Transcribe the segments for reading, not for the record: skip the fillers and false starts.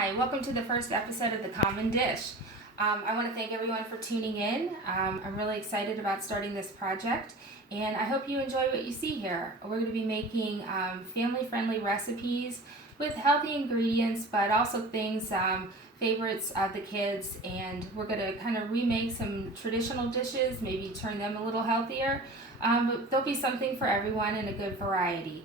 Hi, welcome to the first episode of The Common Dish. I want to thank everyone for tuning in. I'm really excited about starting this project, and I hope you enjoy what you see here. We're going to be making family-friendly recipes with healthy ingredients, but also things, favorites of the kids, and we're going to kind of remake some traditional dishes, maybe turn them a little healthier. But there'll be something for everyone and a good variety.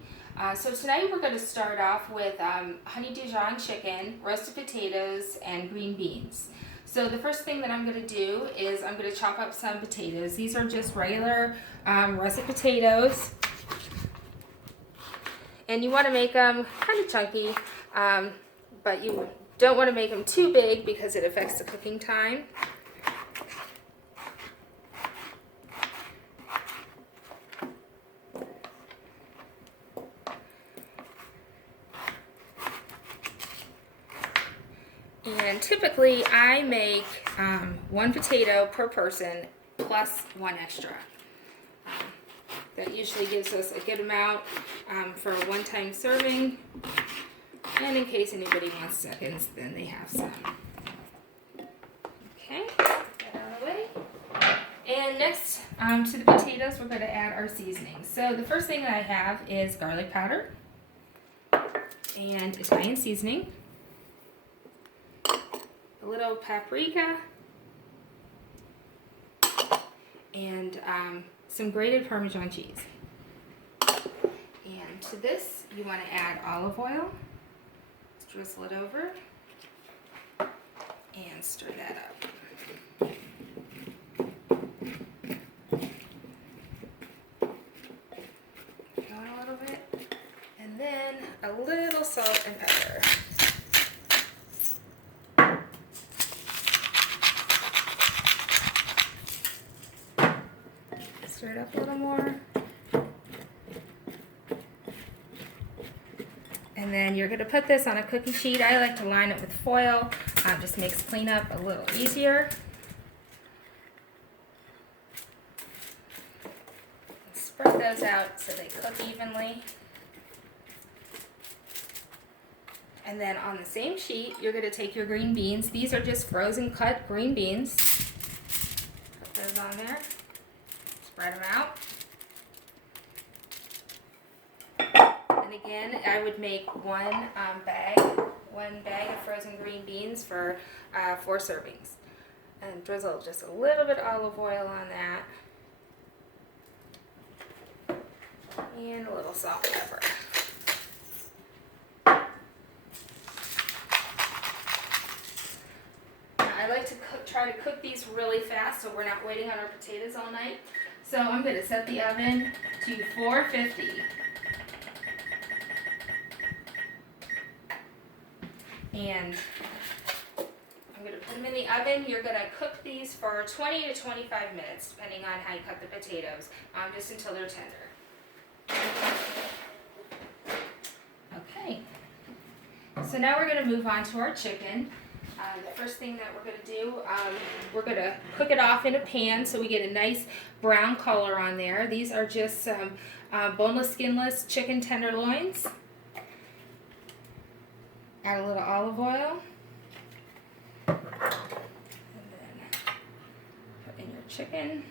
So tonight we're going to start off with honey Dijon chicken, roasted potatoes, and green beans. So the first thing that I'm going to do is I'm going to chop up some potatoes. These are just regular russet potatoes. And you want to make them kind of chunky, but you don't want to make them too big because it affects the cooking time. And typically I make one potato per person plus one extra. That usually gives us a good amount for a one-time serving. And in case anybody wants seconds, then they have some. Okay, get that out of the way. And next to the potatoes, we're going to add our seasoning. So the first thing that I have is garlic powder and Italian seasoning. A little paprika, and some grated Parmesan cheese. And to this, you want to add olive oil. Let's drizzle it over and stir that up. Going a little bit, and then a little salt and pepper. Stir it up a little more. And then you're going to put this on a cookie sheet. I like to line it with foil. Just makes cleanup a little easier. Spread those out so they cook evenly. And then on the same sheet, you're going to take your green beans. These are just frozen cut green beans. Put those on there. Spread them out. And again, I would make one bag of frozen green beans for 4 servings. And drizzle just a little bit of olive oil on that. And a little salt and pepper. I like to try to cook these really fast so we're not waiting on our potatoes all night. So I'm going to set the oven to 450. And I'm going to put them in the oven. You're going to cook these for 20 to 25 minutes, depending on how you cut the potatoes, just until they're tender. Okay. So now we're going to move on to our chicken. The first thing that we're going to do, we're going to cook it off in a pan so we get a nice brown color on there. These are just some boneless, skinless chicken tenderloins. Add a little olive oil. And then put in your chicken.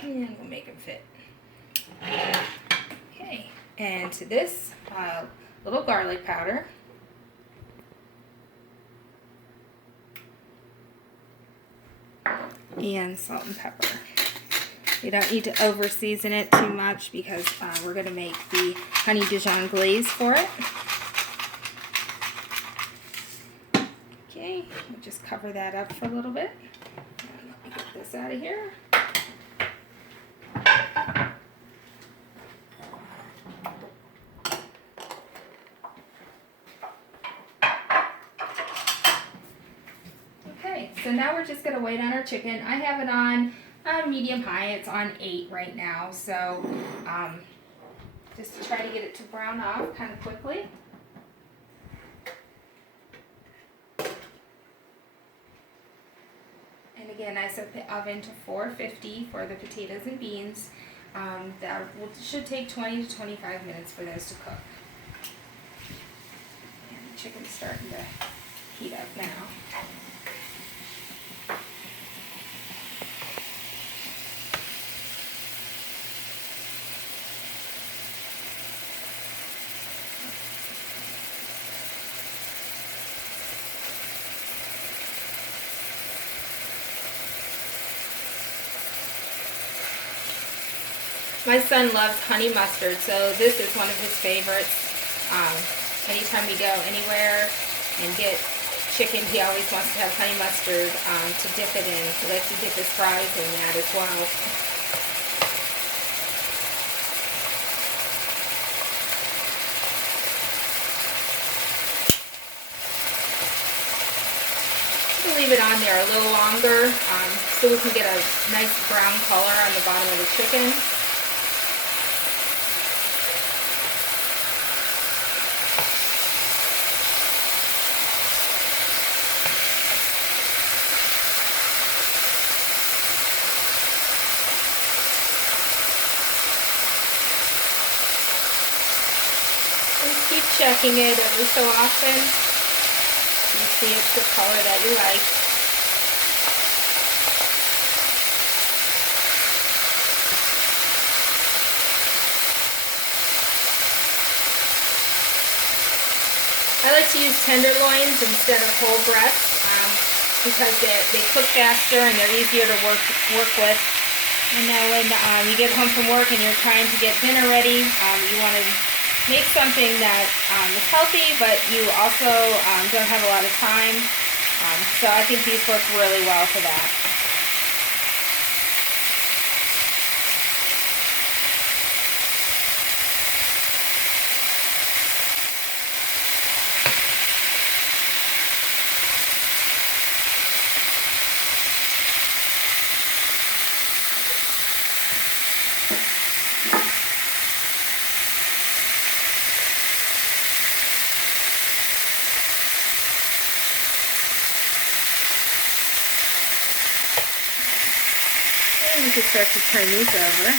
And we'll make them fit. Okay, and to this, a little garlic powder. And salt and pepper. You don't need to over season it too much because we're going to make the honey Dijon glaze for it. Okay, we'll just cover that up for a little bit. And let me get this out of here. So now we're just gonna wait on our chicken. I have it on medium high. It's on 8 right now. So just try to get it to brown off kind of quickly. And again, I set the oven to 450 for the potatoes and beans. Should take 20 to 25 minutes for those to cook. And the chicken's starting to heat up now. My son loves honey mustard, so this is one of his favorites. Anytime we go anywhere and get chicken, he always wants to have honey mustard to dip it in. He likes to dip his fries in that as well. Leave it on there a little longer so we can get a nice brown color on the bottom of the chicken. And keep checking it every so often. You see it's the color that you like. I like to use tenderloins instead of whole breasts because they cook faster and they're easier to work with. And then when you get home from work and you're trying to get dinner ready, you want to make something that is healthy, but you also don't have a lot of time. So I think these work really well for that. And we can start to turn these over.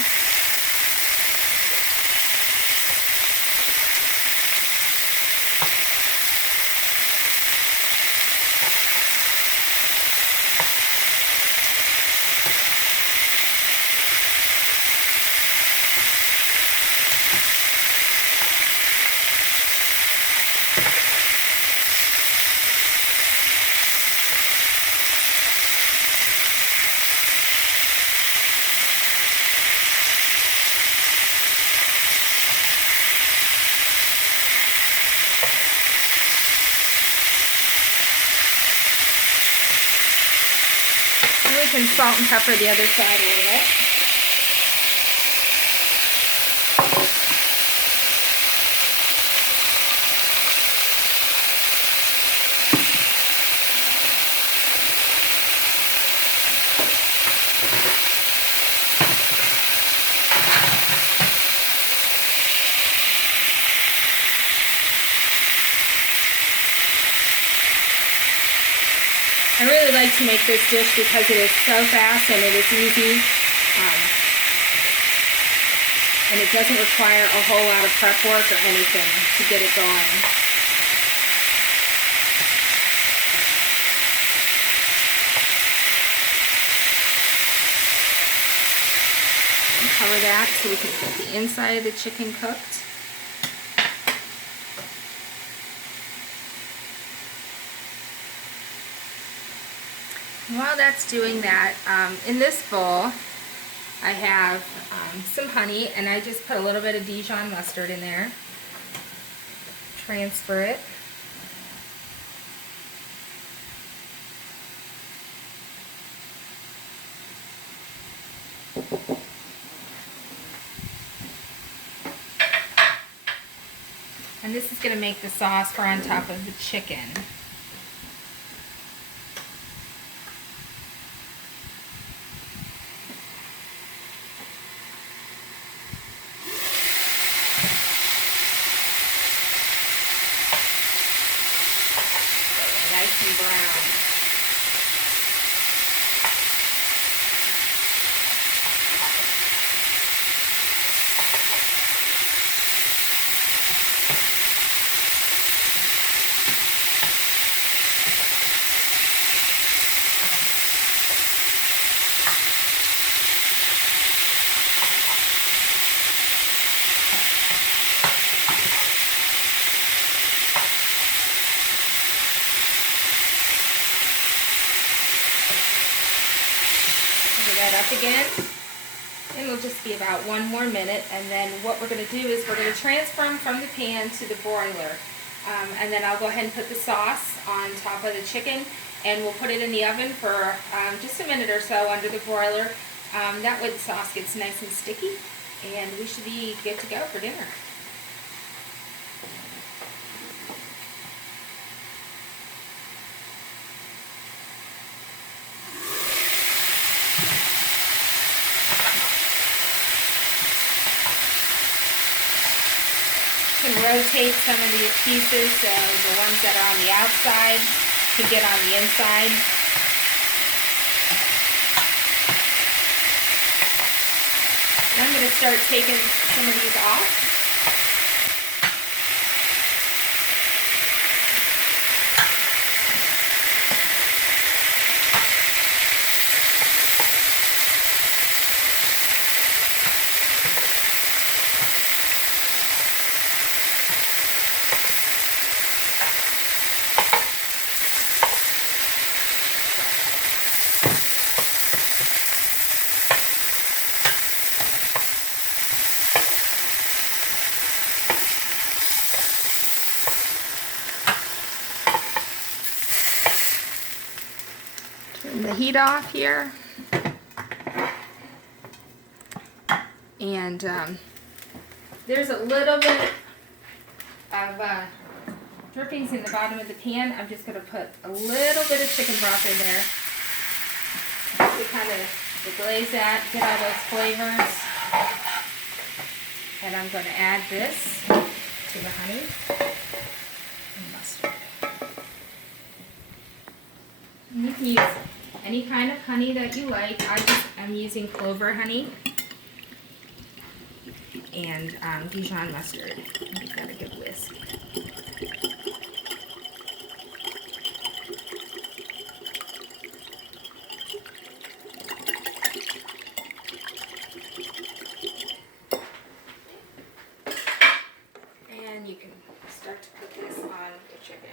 We can salt and pepper the other side a little bit. I really like to make this dish because it is so fast and it is easy, and it doesn't require a whole lot of prep work or anything to get it going. And cover that so we can get the inside of the chicken cooked. While that's doing that, in this bowl I have some honey, and I just put a little bit of Dijon mustard in there. Transfer it. And this is going to make the sauce for on top of the chicken. nice and brown. That up again, and it'll just be about 1 more minute, and then what we're going to do is we're going to transfer them from the pan to the broiler, and then I'll go ahead and put the sauce on top of the chicken, and we'll put it in the oven for just a minute or so under the broiler. That way the sauce gets nice and sticky, and we should be good to go for dinner. You can rotate some of these pieces so the ones that are on the outside can get on the inside. And I'm going to start taking some of these off. Turn the heat off here, and there's a little bit of drippings in the bottom of the pan. I'm just going to put a little bit of chicken broth in there to kind of deglaze that, get all those flavors. And I'm going to add this to the honey and mustard. And you can use any kind of honey that you like. I'm using clover honey and Dijon mustard. Give that a good whisk. And you can start to put this on the chicken.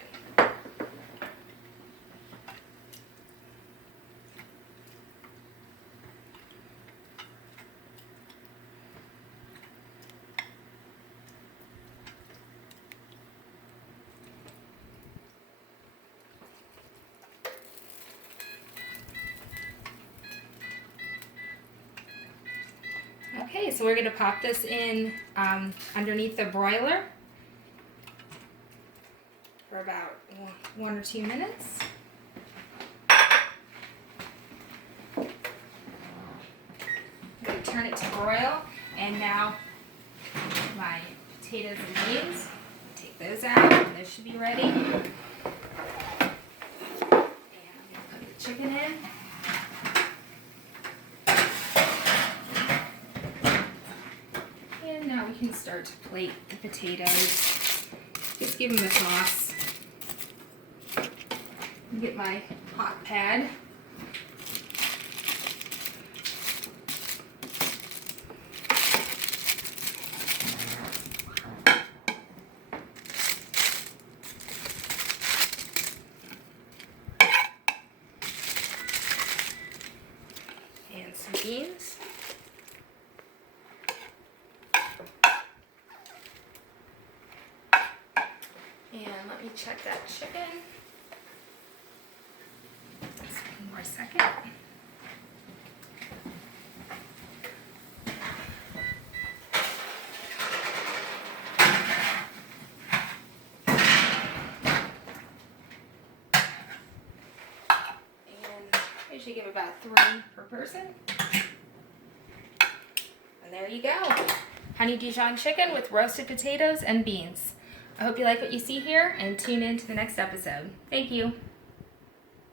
Okay, so we're going to pop this in underneath the broiler for about 1 or 2 minutes. I'm going to turn it to broil, and now my potatoes and beans, take those out, and those should be ready. And I'm going to put the chicken in. Now we can start to plate the potatoes. Just give them a toss. Get my hot pad. And some beans. And let me check that chicken. Just 1 more second. And I usually give about 3 per person. And there you go. Honey Dijon chicken with roasted potatoes and beans. I hope you like what you see here, and tune in to the next episode. Thank you.